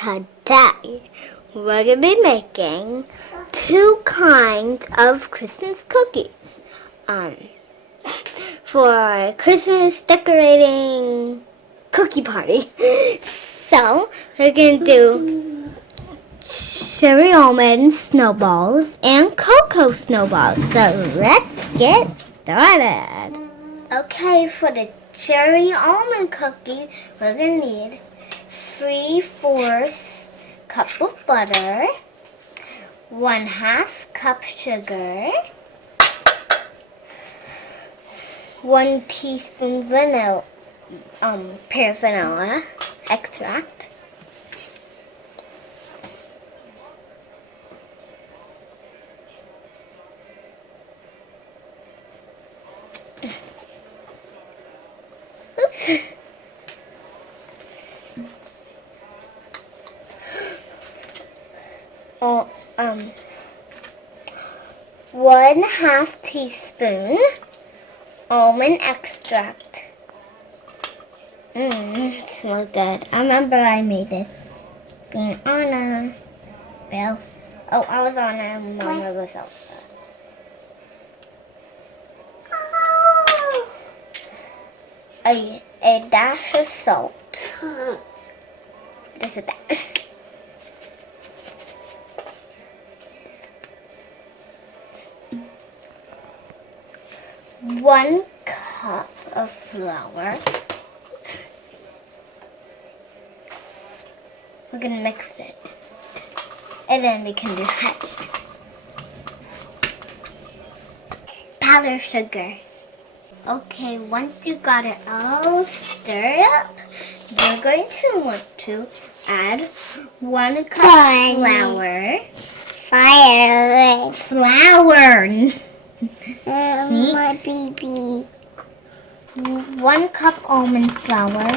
Today, we're going to be making two kinds of Christmas cookies for our Christmas decorating cookie party. So, we're going to do cherry almond snowballs and cocoa snowballs. So, let's get started. Okay, for the cherry almond cookie, we're going to need 3/4 cup of butter, 1/2 cup sugar, 1 teaspoon vanilla, pure vanilla extract, oops. 1/2 teaspoon almond extract. It smells good. I remember I made this being on a rails. Oh, I was on a Mama was also. A dash of salt. Just a dash. 1 cup of flour. We're gonna mix it, and then we can do honey. Powdered sugar. Okay, once you got it all stirred up, you're going to want to add 1 cup of flour. Flour. My baby. 1 cup almond flour.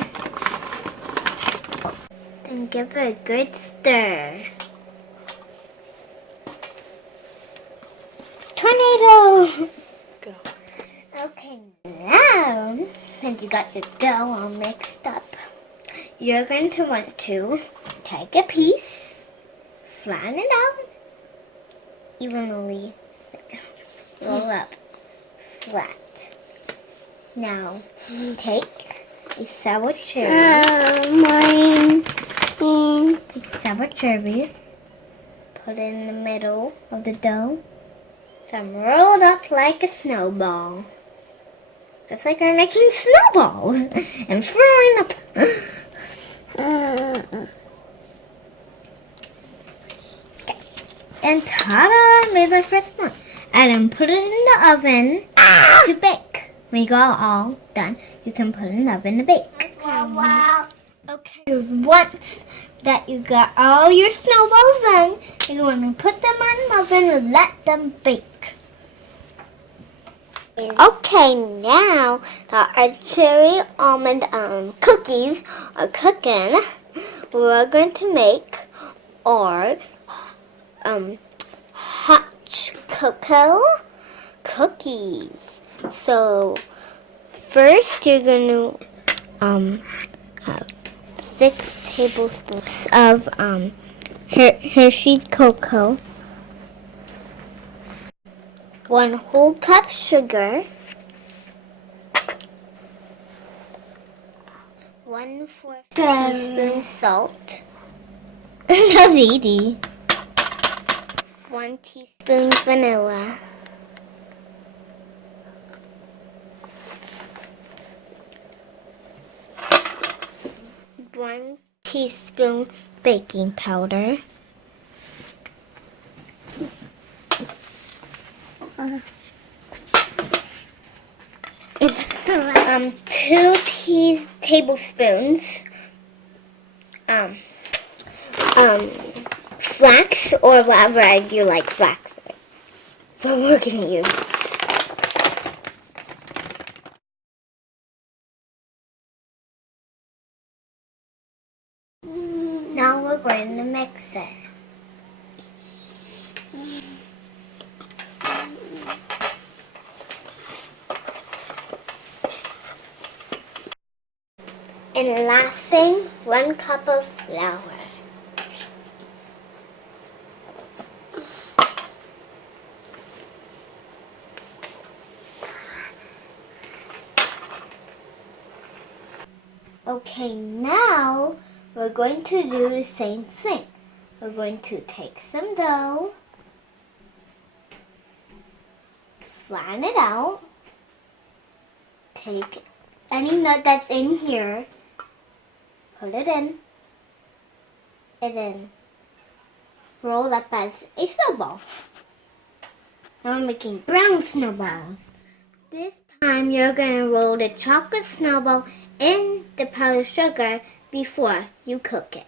Then give it a good stir. Tornado! Go. Okay, now that you got the dough all mixed up, you're going to want to take a piece, flatten it out evenly, roll up flat. Now, take a sour cherry. Take sour cherry. Put it in the middle of the dough. Some rolled up like a snowball. Just like we're making snowballs and throwing up. Okay. And ta-da! Made my first one. And then put it in the oven to bake. When you got all done, you can put it in the oven to bake. Okay, once that you got all your snowballs done, you're going to put them on the oven and let them bake. Okay, now that our cherry almond cookies are cooking, we're going to make our hot cocoa cookies. So first you're going to have 6 tablespoons of Hershey's cocoa, 1 whole cup sugar, 1/4 teaspoon salt. That's easy. 1 teaspoon vanilla. 1 teaspoon baking powder. 2 tablespoons flax, or whatever you like flax. But we're gonna use. Now we're going to mix it. And last thing, 1 cup of flour. Okay, now we're going to do the same thing. We're going to take some dough, flatten it out, take any nut that's in here, put it in, and then roll it up as a snowball. Now we're making brown snowballs. This time you're going to roll the chocolate snowball in the powdered sugar before you cook it.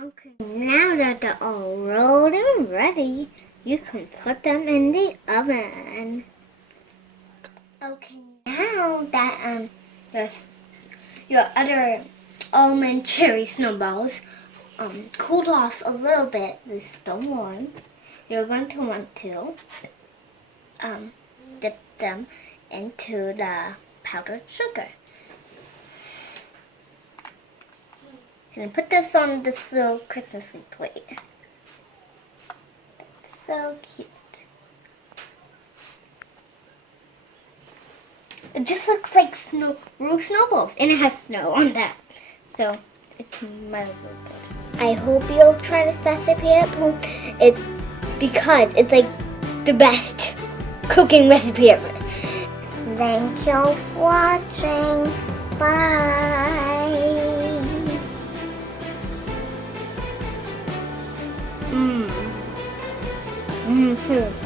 Okay, now that they're all rolled and ready, you can put them in the oven. Okay, now that your other almond cherry snowballs cooled off a little bit, they're still warm, you're going to want to dip them into the powdered sugar. And put this on this little Christmassy plate. That's so cute. It just looks like real snowballs, and it has snow on that. So it's really good. I hope you'll try this recipe at home. It's because it's like the best cooking recipe ever. Thank you for watching. Bye. Mm-hmm.